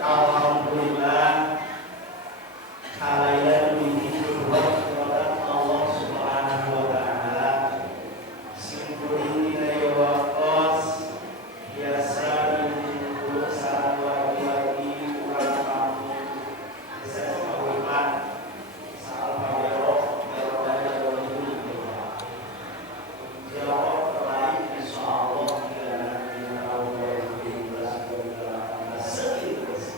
Alhamdulillah kalian dihidup kepada Allah Subhanahu wa taala simkuring dina wakos biasa dihidup sareng lagi urang kamu bisa hormat saal pabero berada di jawab lain insyaallah dina tahun 2018 sekitar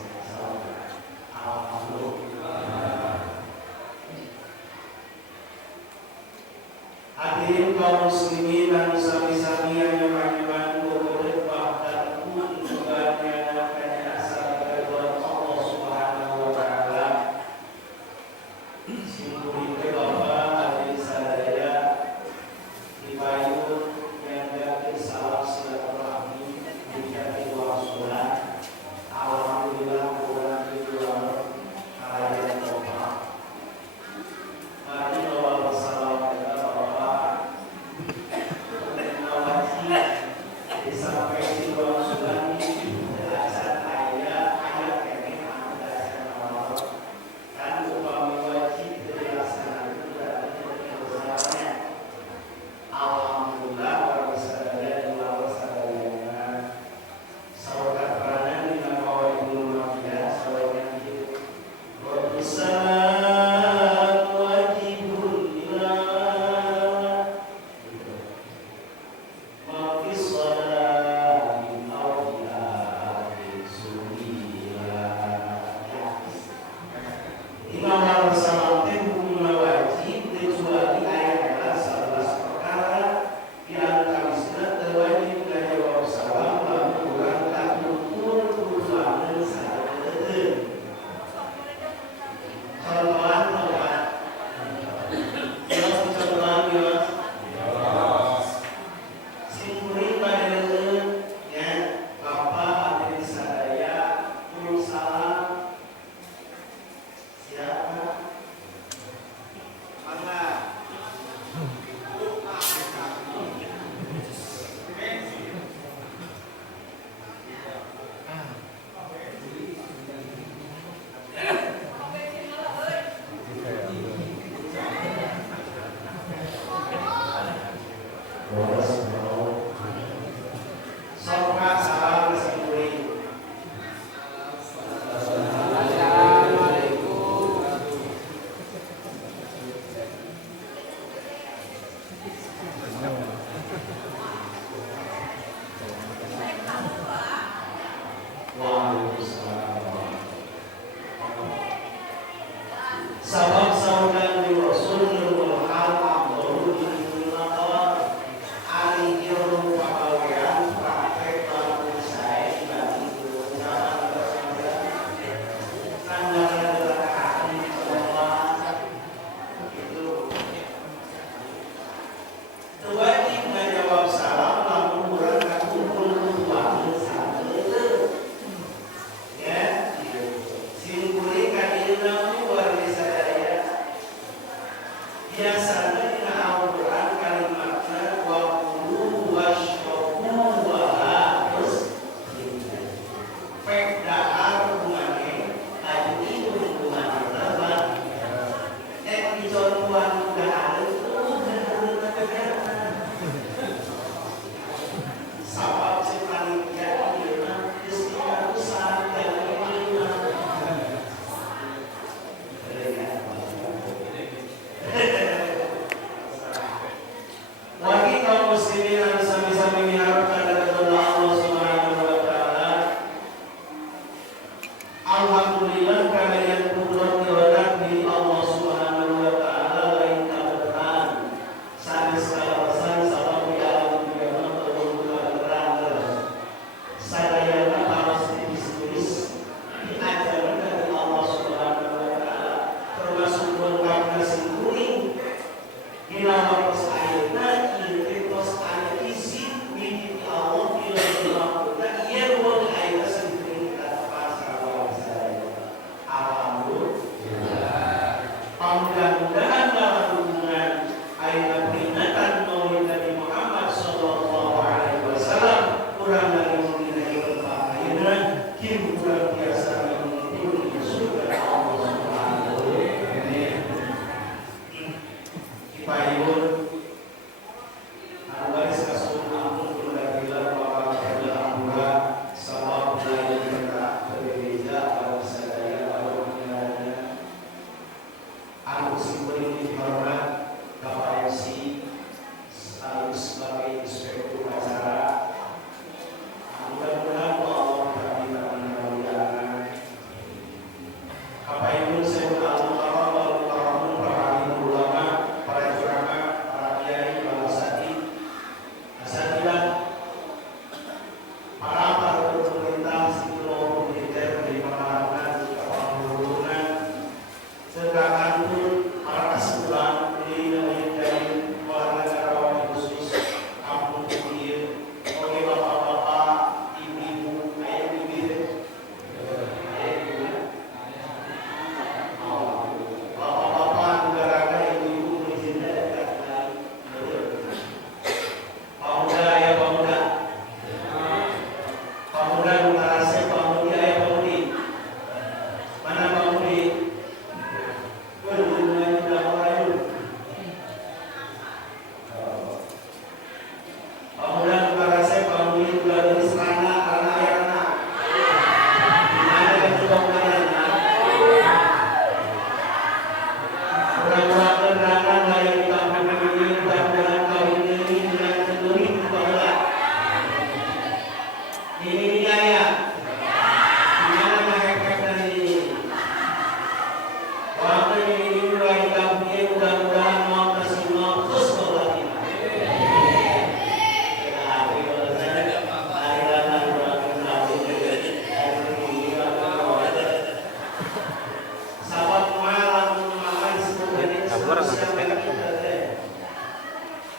hadirin kaum muslimin dan sami-sami yang dimanjakan kulit bahkan pun juga diadakan asal dari Allah Subhanahu wa taala. Simpuling Bapak hadirin sadaya dipayun yang yakin salam silaturahmi dijadi wasulah. Alhamdulillah kurang dijual kalian Bapak. Mari doa bersalawat kepada Bapak. Sampai di ruang sulam belasan ayat ini menjelaskan Allah dan upami wajib dilaksanakan berarti kebesarannya. Alhamdulillah warga sadaya di luar sadayana saudara peranan di nama wajibul mafiah saudara hidup bersalat wajibul ilah mafi salat Imam al-Salam hukum wajib kecuali ayat 11 perkara di antaranya terwajib menjawab salam lalu kurang tak ukur tujuan sadar. Contohan Bapak. Jelas contohan jelas. Simpuling pada ya Bapak hadirin sadaya salam siapa? Mangga. Sokka salam simpuling. Sabab saudan di Rasulul hal amrul bil maqam ali yuru pagawean praktek lalu saya bagi ucapan bersama sandaran belakang Allah itu wajib menjawab salam lalu kurang kumpul uang satu ya simpuling kadina luar biasa daya biasanya dina Al-Quran kalimatnya wa qulu washrabu wa harus pek dahar hubungannya aju itu hubungannya apa dicontohan dahar itu sabab si panitia dina istilah besar dan wahai kaum muslimin yang sami-sami mengharapkan dari Allah Subhanahu wa taala. Alhamdulillah kalian kudrat diwadak di Allah Subhanahu wa taala lain kebetulan sanes kalawasan sabab di alam dunia kebetulan sadayana harus ditulis diajarkan dari Allah Subhanahu wa taala termasuk lengkapnya simpuling di dalam ayatnya ini terus ayat isi di Allah bilang ia buat ayat simpuling kata pasal saya. Alhamdulillah. Mudah-mudahan dalam hubungan ayat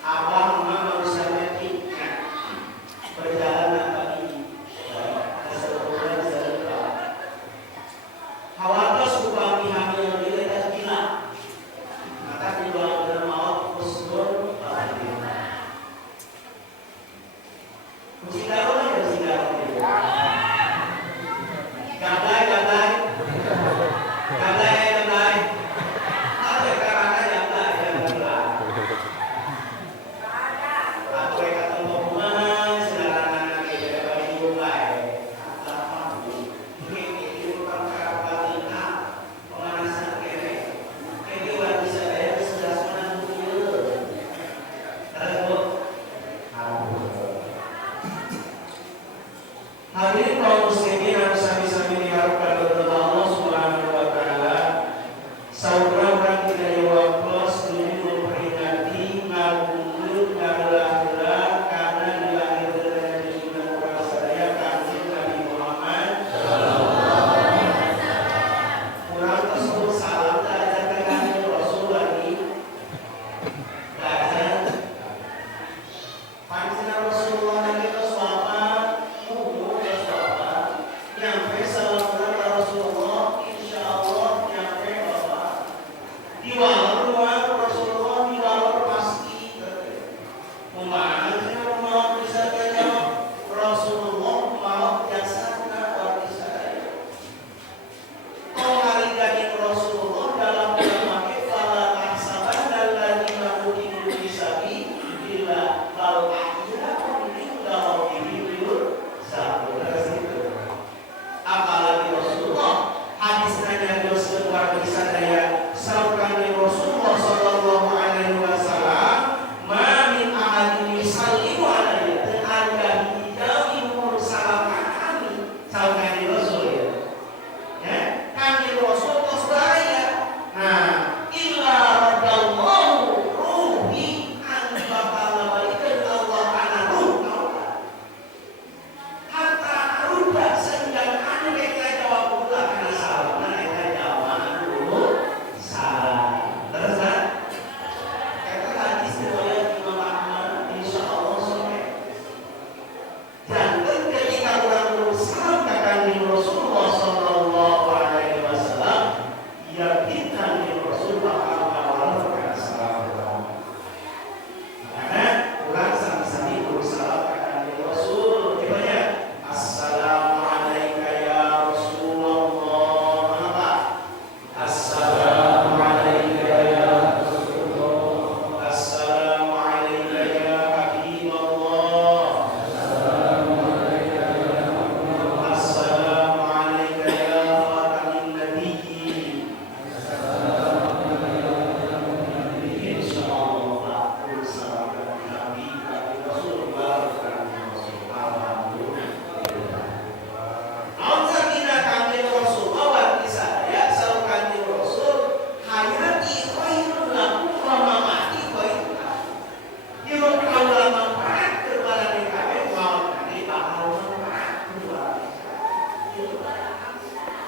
Abang mama bisa metik perjalanan tadi keseluruhan sedekah. Hawatas upami hamil dilihat gila, maka dibawa dalam maut kusnul khatimah. Kucingaro ya kucingaro. Gagai. Apa karena yang hadirin kaum muslimin yang sami-sami diharapkan oleh Allah Subhanahu wa taala. Saudara tidak waktu setuju memperingati ngapundur ngabelah-belah karena dilahirkan dari sunnah Rasulullah kanjeng Nabi Muhammad sallallahu alaihi wasallam. Kurang tersebut salam ajar kanjeng Rasul lagi. Ajar panjenengan Rasulullah lagi nyampe salam Rasulullah, insya Allah nyampe Bapak. Di warung Rasulullah di warung pasti. Memangnya mau bisa jawab Rasulullah mau jasana buat saya. Kau hari gading Rasulullah dalam memakai fala tahsaban dan lagi mungkin bisa bila kalau akhirnya mungkin kalau dihidur satu apalagi Rasulullah hadis nanya dosa luar biasa daya sabkan Rasulullah sallallahu alaihi wasallam ma min ahadin yusallimu alaihi dan ada hijau umur salam kami sabkan Rasul ya kan Rasul tasbaya nah illa radallahu ruhi an bakal balikan Allah ana ruh hatta ruda sehingga mereka jawab pula karena salah, mereka jawab dulu salah. Terus kan? Kata hadis riwayat Imam Ahmad, insya Allah sahih. Dan ketika orang berusaha kata Rasulullah Sallallahu Alaihi Wasallam, yakinkan Rasul bakal melakukan salah. Karena orang sami-sami berusaha kata Rasul, gimana? Assalamualaikum ya Rasulullah. Apa? Assalamualaikum ya Rasulullah. Assalamualaikum ya Habibullah. Assalamualaikum ya Khatamin Nabiyyin. Insyaallah aku salam Nabi Rasulullah.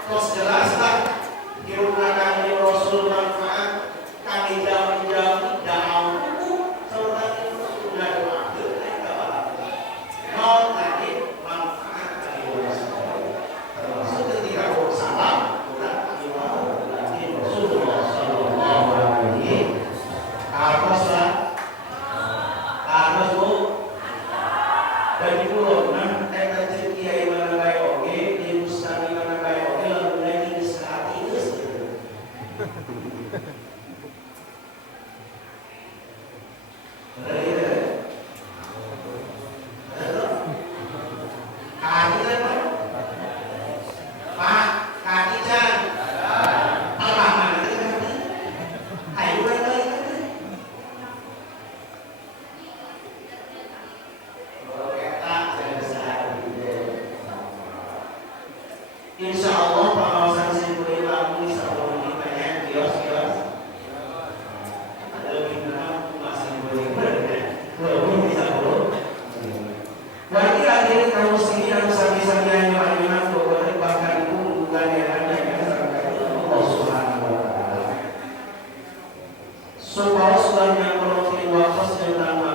Terus jelaslah digunakan Rasul manfaat kami jam-jam daun serta sudah diambil mau tadi manfaat dari Rasul termasuk ketika bersalam berarti Rasulullah Sallallahu Alaihi Wasallam atas bu dan ibu nah kita kiai mana baik oke di Ustaz mana baik oke lalu lagi di saat itu insya Allah pengawasan simpul lagu bisa berhubungan kios-kios ada bintang masih boleh belum bisa belum bagi akhirnya kaum muslimin yang sami-sami hanya bahwa bahkan itu bukan yang ada yang Allah Subhanahu wa taala supaya sudah yang berarti wakas tentang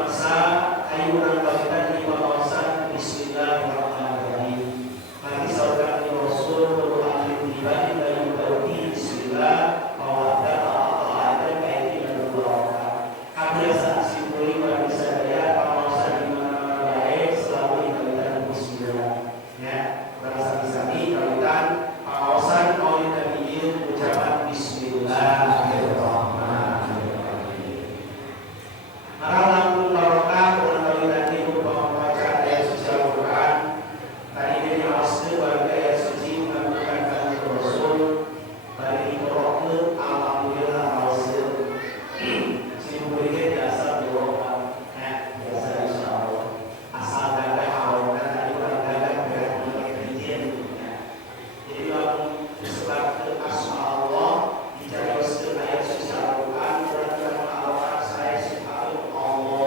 Marang langkung barokah kurang kali tadi berupa membaca ayat suci Al-Quran. Tadi dia nyawaskan warga ayat suci mengadukan kami Rasul. Bari Qur'an alhamdulillah hasil. Si muridnya biasa berdoa, biasa insyaallah. Asal gagah harokat tadi orang gagah berat mulai izin. Jadi lalu disebut ke asma Allah dicari ayat suci Al-Quran berarti Allah saya sifat Allah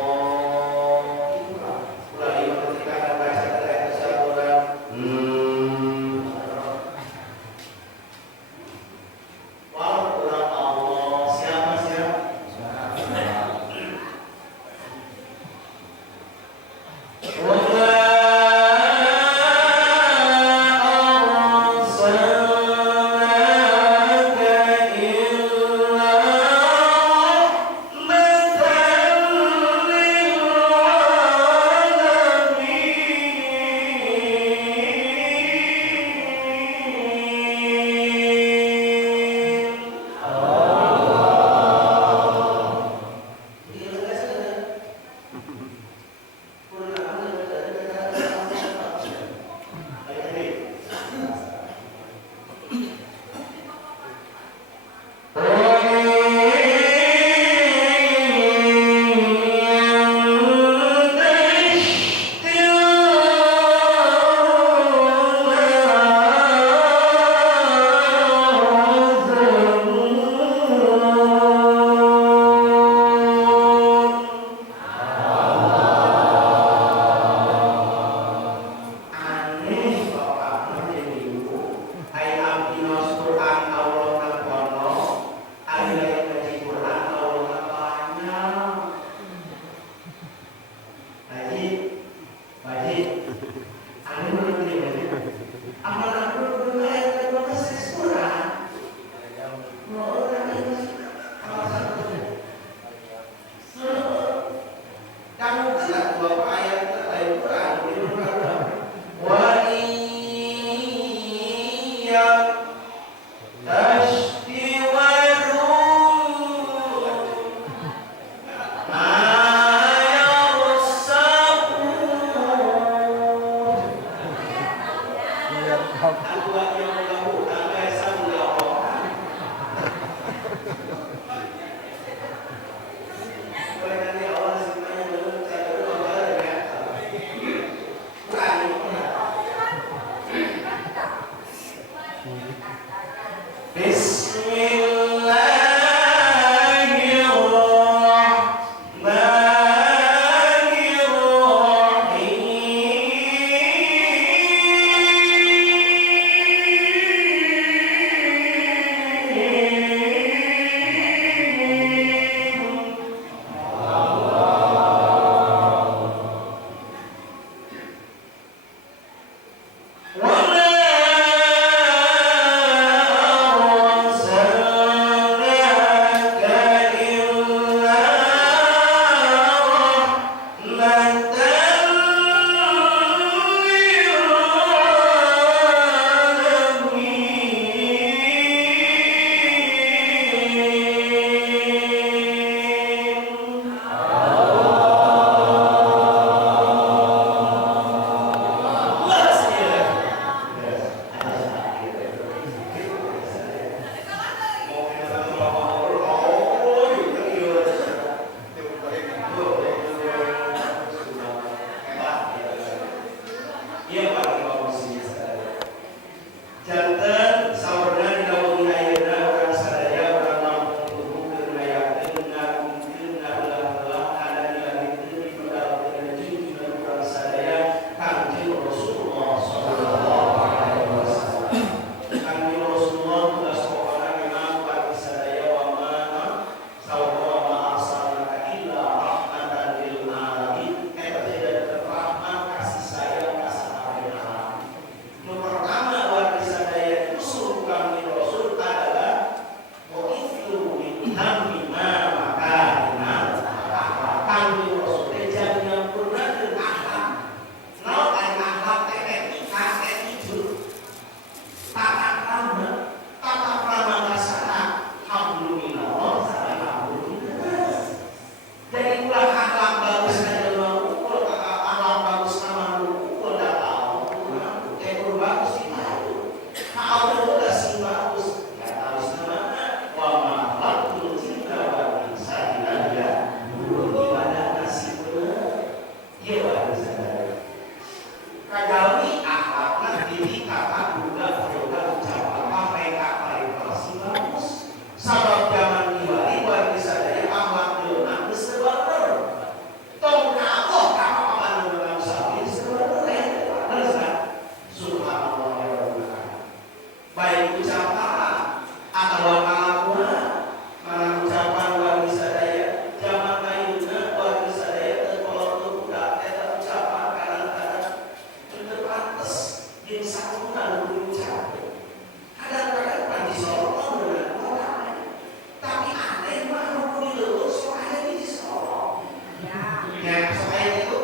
Yang supaya itu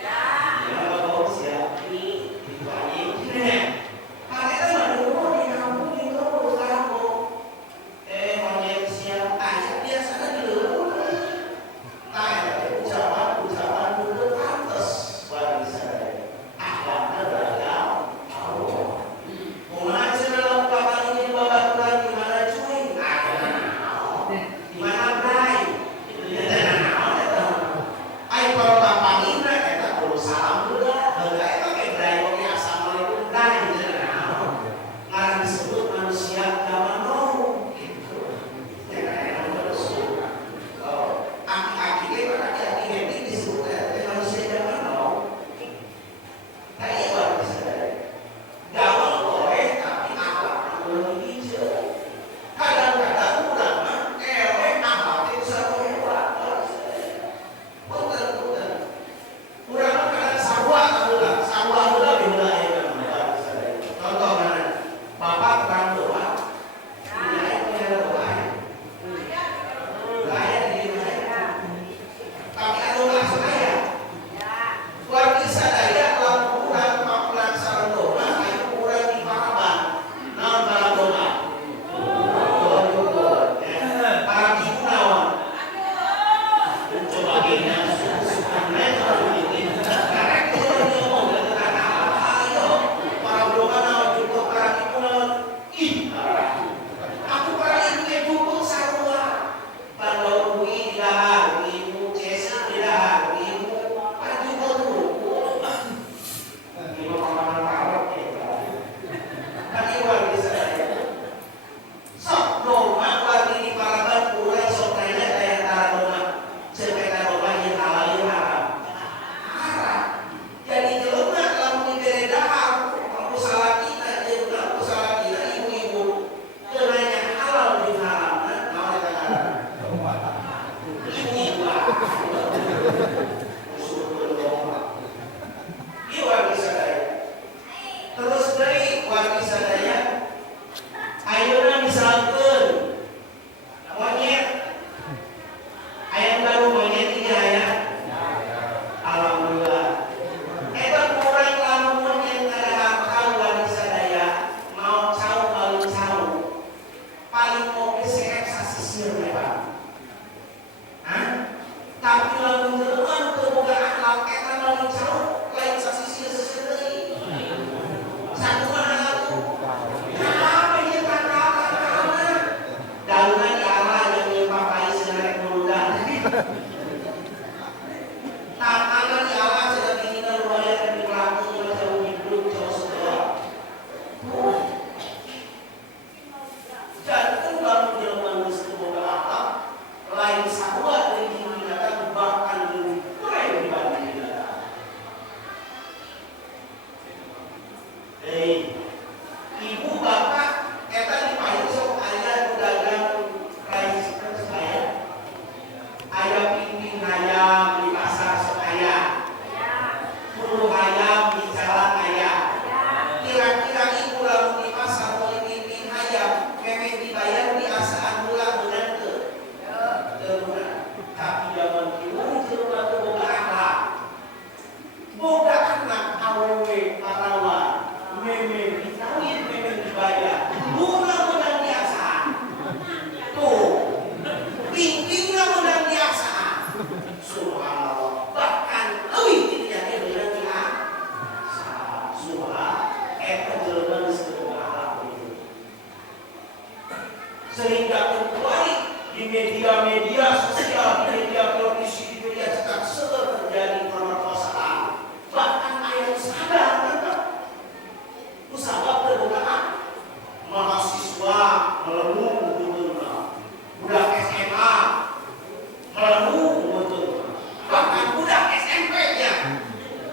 ya bagus ya dibanding pakai kan dulu di kampung itu kampung manusia aja biasanya dulu ucapan dulu pantas bagi saya akhlaknya beragam mau aja dalam kapan ini babaturan gimana cuy gimana bray ayo kalau bapak ini kita perlu salam dulu enggak itu kayak bray oke assalamualaikum bray ngarang disebut manusia zaman now gitu ya kan terus aki-aki berarti aki disebut manusia zaman now kayak apa bisa gaul boleh tapi akhlak lebih hijau kadang-kadang udah mah akhlak itu satu hebat punten urang mah kadang sarua udah bila ya contoh mana bapak tukang doa ya itu yang doa gaya di mana tapi anu langsung aja warga sadaya lamun urang papulan sareng doa ayo urang di paraban naon para doa para ibu naon coba gini suka-sukanya kalau begini karena kita ngomong tentang ayo para doa naon cukup para ibu naon aku para ibu yang cukup sarua kalau ui dahar ibu cesa dahar ibu para cukup dulu ibu pamanan parok kan iwan bisa sok doma wargi di paraban urai sok nanya daya tara doma sepeda doma yang halal yang haram jadi jelema lamun dibere dahar aku salah kita ibu-ibu teu nanya halal jeung haram naon eta ibu-ibu usul doma ieu wargi sadaya terus deui wargi sadaya ayeuna misalkeun monyet aya baru monyet ini aya alhamdulillah eta kurang lamun yang ngadahar wargi sadaya mau cau paling cau paling oke serek sasisir mereka tapi lamun jelema teu boga akhlak eta paling cau lain sasisir deui sakumaha apa ieu kata-kata daunan Allah yang nyimpapai senerek muludan tatanan di Allah sudah dihingar lumayan dan dilaku oleh jauh hidup jauh sekolah jantung lalu jelema geus teu boga akhlak lain sarua deui dihinakan bahkan lebih kurang dibanding hinakan ibu bapak eta dipayu sok aya nu dagang rais saya aya pimpin hayam di pasar sok aya bulu hayam di jalan aya kira-kira ibu lamun di pasar boleh pimpin hayam memang dibayar di asaan bulan bener teu bener tapi zaman kieu jelema teu boga akhlak boga anak awewe parawan memang ditawin memang dibayar mudah-mudahan biasa tuh ringkingnya mudah biasa subhanallah bahkan leuwih tidak benar biasa subhanallah eta jelema geus teu boga akhlak itu sehingga kembali di media sosial di media televisi di media cetak seueur terjadi pemerkosaan bahkan aya sadar usaha terbukaan mahasiswa melemu betul budak SMA melemu betul bahkan budak SMP nya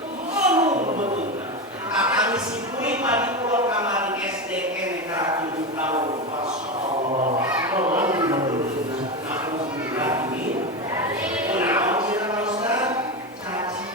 melemu betul akan disipuli padi pulau kamari SD kene 7 tahun Masya Allah melemu betul nah ini kenapa sih Ustaz caci